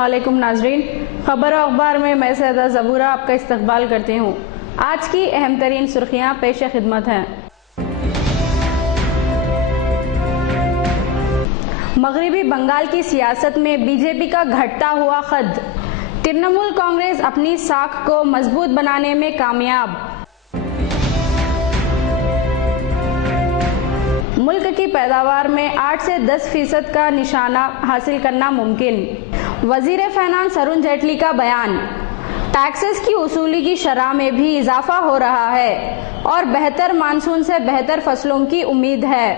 अस्सलामुअलैकुम नाजरीन, खबर और अखबार में मैं सैदा ज़बूरा आपका इस्तकबाल करती हूँ। आज की अहम तरीन सुर्खियाँ पेश खिदमत हैं। मगरिबी बंगाल की सियासत में बीजेपी का घटता हुआ कद, तृणमूल कांग्रेस अपनी साख को मजबूत बनाने में कामयाब। मुल्क की पैदावार में 8 से 10% का निशाना हासिल करना मुमकिन। वजीर फाइनेंस अरुण जेटली का बयान, टैक्सेस की वसूली की शरह में भी इजाफा हो रहा है और बेहतर मानसून से बेहतर फसलों की उम्मीद है।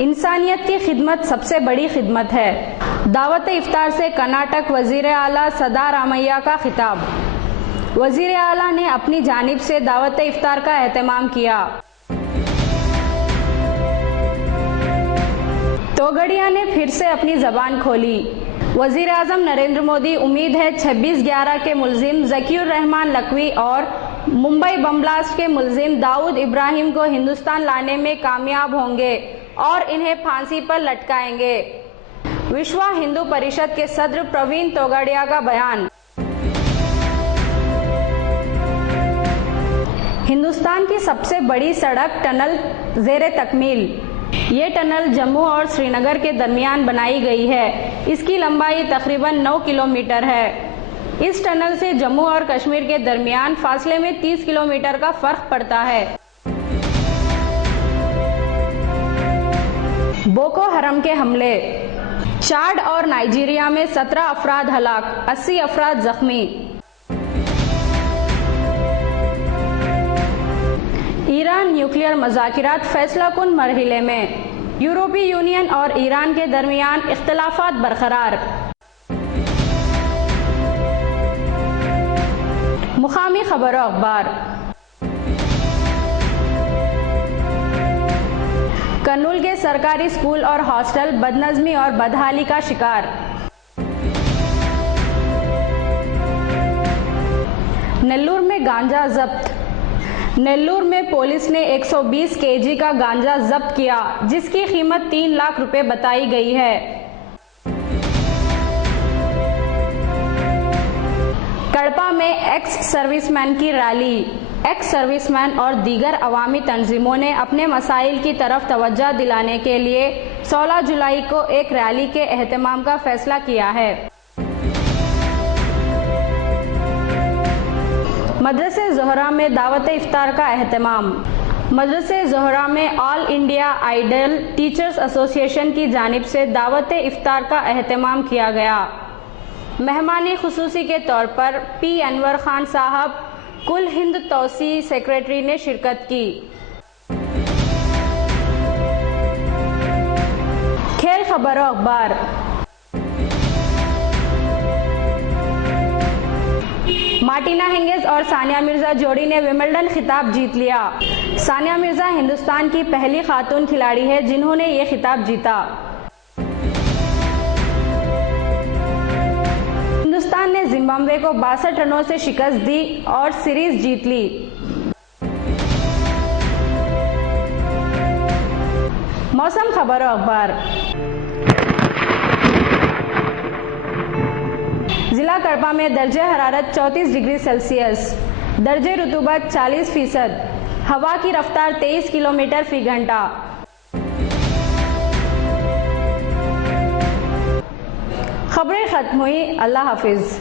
इंसानियत की खिदमत सबसे बड़ी खिदमत है। दावत इफ्तार से कर्नाटक वजीर आला सिद्धारामैया का खिताब। वजीर आला ने अपनी जानिब से दावत इफ्तार का एहतमाम किया। तोगड़िया ने फिर से अपनी जबान खोली। वजीर आजम नरेंद्र मोदी उम्मीद है 26/11 के मुलजिम ज़कीउर रहमान लखवी और मुंबई बम ब्लास्ट के मुलजिम दाऊद इब्राहिम को हिंदुस्तान लाने में कामयाब होंगे और इन्हें फांसी पर लटकाएंगे। विश्व हिंदू परिषद के सदर प्रवीण तोगड़िया का बयान। हिंदुस्तान की सबसे बड़ी सड़क टनल ज़ेरे तकमील। ये टनल जम्मू और श्रीनगर के दरमियान बनाई गई है। इसकी लंबाई तकरीबन 9 किलोमीटर है। इस टनल से जम्मू और कश्मीर के दरमियान फासले में 30 किलोमीटर का फर्क पड़ता है। बोको हरम के हमले, चाड और नाइजीरिया में 17 अफराद हलाक, 80 अफराद जख्मी। ईरान न्यूक्लियर मज़ाकिरात फैसलाकुन मरहले में, यूरोपीय यूनियन और ईरान के दरमियान इख्तिलाफात बरकरार। मुकामी खबर और अखबार। कर्नूल के सरकारी स्कूल और हॉस्टल बदनज़मी और बदहाली का शिकार। नेल्लूर में गांजा जब्त। नेल्लूर में पुलिस ने 120 केजी का गांजा जब्त किया, जिसकी कीमत 3 लाख रुपए बताई गई है। कड़पा में एक्स सर्विसमैन की रैली। एक्स सर्विसमैन और दीगर अवामी तंजीमों ने अपने मसाइल की तरफ तवज्जो दिलाने के लिए 16 जुलाई को एक रैली के एहतमाम का फैसला किया है। मदरसे ज़ोहरा में दावत इफ्तार का एहतमाम। मदरसे ज़ोहरा में all India idol teachers association की जानिब से दावत इफ्तार का एहतमाम किया गया। मेहमानी खुसूसी के तौर पर पी अनवर खान साहब, कुल हिंद तौसी सेक्रेटरी ने शिरकत की। खेल खबर और अखबार। मार्टिना हिंगिस और सानिया मिर्जा जोड़ी ने विंबलडन खिताब जीत लिया। सानिया मिर्जा हिंदुस्तान की पहली खातून खिलाड़ी है जिन्होंने ये खिताब जीता। हिंदुस्तान ने जिम्बाब्वे को 62 रनों से शिकस्त दी और सीरीज जीत ली। मौसम खबर और अखबार। जिला कड़पा में दर्जे हरारत 34 डिग्री सेल्सियस, दर्जे रुतूबत 40%, हवा की रफ्तार 23 किलोमीटर फी घंटा। खबरें खत्म हुई। अल्लाह हाफिज।